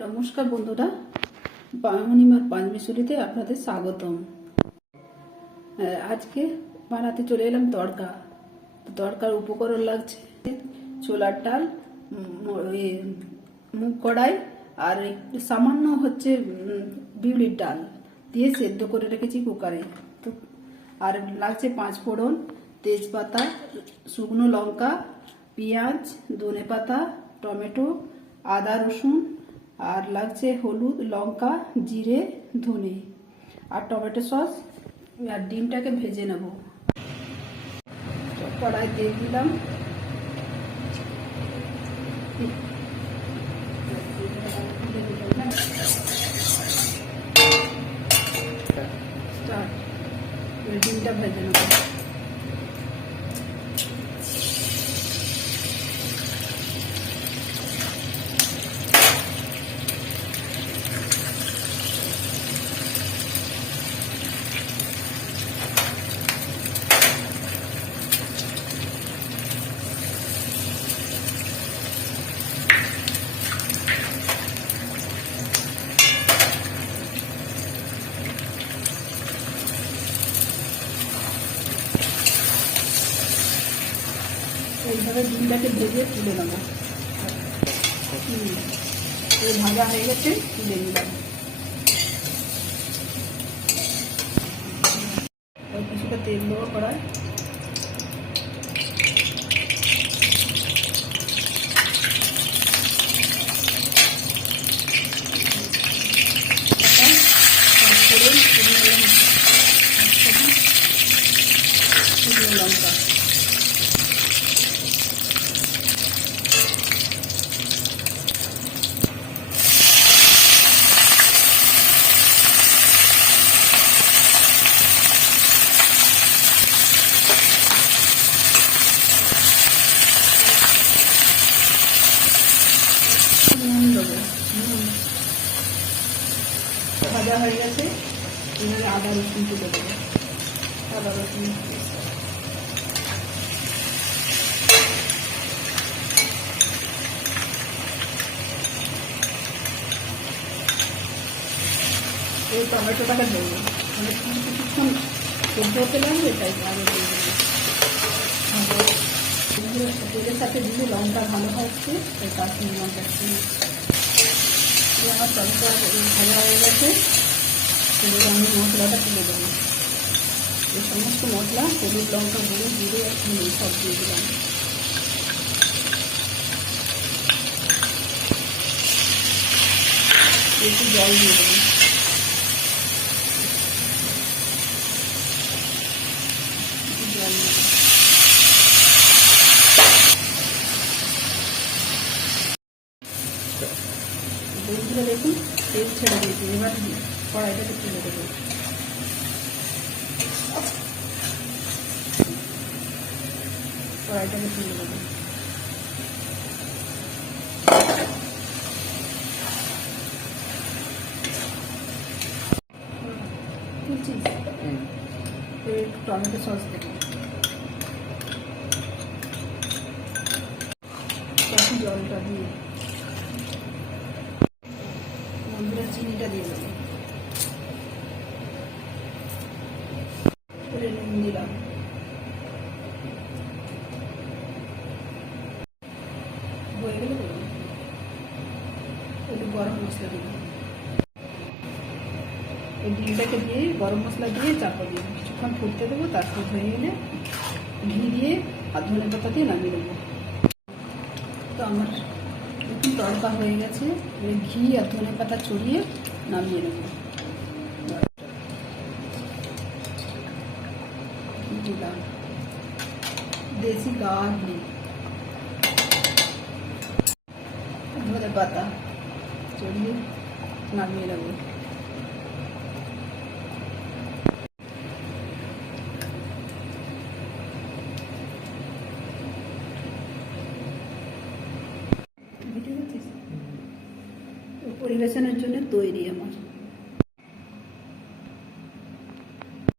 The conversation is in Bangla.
নমস্কার বন্ধুরা, পায়মণিমার পাঁচমিশরীতে আপনাদের স্বাগতম। আজকে বানাতে চলে এলাম তড়কা। তড়কার উপকরণ লাগছে ছোলার ডাল, মুগ কড়াই আর একটু সামান্য হচ্ছে বিউলির ডাল দিয়ে সেদ্ধ করে রেখেছি কুকারে। তো আর লাগছে 5 ফোড়ন, তেজপাতা, শুকনো লঙ্কা, পেঁয়াজ, ধনেপাতা, টমেটো, আদা রসুন, আর লাগছে হলুদ, লঙ্কা, জিরে, ধনে আর টমেটো সস। আর ডিমটাকে ভেজে নেব। কড়াই তেল দিলাম, ডিমটা ভেজে নেব। এইভাবে ডিমটাকে ভেজে তুলে নেবো। এই ভাজা হয়ে গেছে, তুলে নিলাম। কিছুটা তেল দেবো কড়াই। শুকনো লঙ্কা, ভাজা হয়ে গেছে। এবারে আদা রসুন তুলে দেবো। আদা রসুন এই টমেটোটাকে দেবো। মানে কিছুক্ষণ সেদ্ধ হতে লাগবে, তাই আগে দিয়ে দেবো। তেলের সাথে দিলে লঙ্কা ভালো হচ্ছে, তাই কাশ্মীরি লঙ্কা আমার টমেটো ভাজা হয়ে গেছে। এবার আমি মশলাটা তুলে দেবো। এই সমস্ত মশলা হলুদ, লঙ্কা গুঁড়ো, জিরে সব দিয়ে দিলাম। একটু জল দিয়ে দেবো। জল বন্ধুরা দেখুন, তেল ছেড়ে দিয়েছি। এবার কড়াইটাকে তুলে দেবো। কড়াইটাকে তুলে দেবো। টমেটো সস দেবো। জলটা দিয়ে বন্ধুরা চিনিটা দিয়ে দেবো। নুন দিলাম। হয়ে গেলে দেবো একটু গরম মশলা দেবো। এই ডিমটাকে দিয়ে গরম মশলা দিয়ে চাপা দিয়ে কিছুক্ষণ ফুটতে দেবো। তারপর হয়ে গেলে ঘি দিয়ে আর ধনেপাতা দিয়ে নামিয়ে দেবো। তো আমার একটু তড়কা হয়ে গেছে। ঘি আর ধনেপাতা ছড়িয়ে নামিয়ে নেব। দিলাম দেশি গাওয়া ঘি, ধনেপাতা ছড়িয়ে নামিয়ে নেব। পরিবেশনের জন্য তৈরি আমার।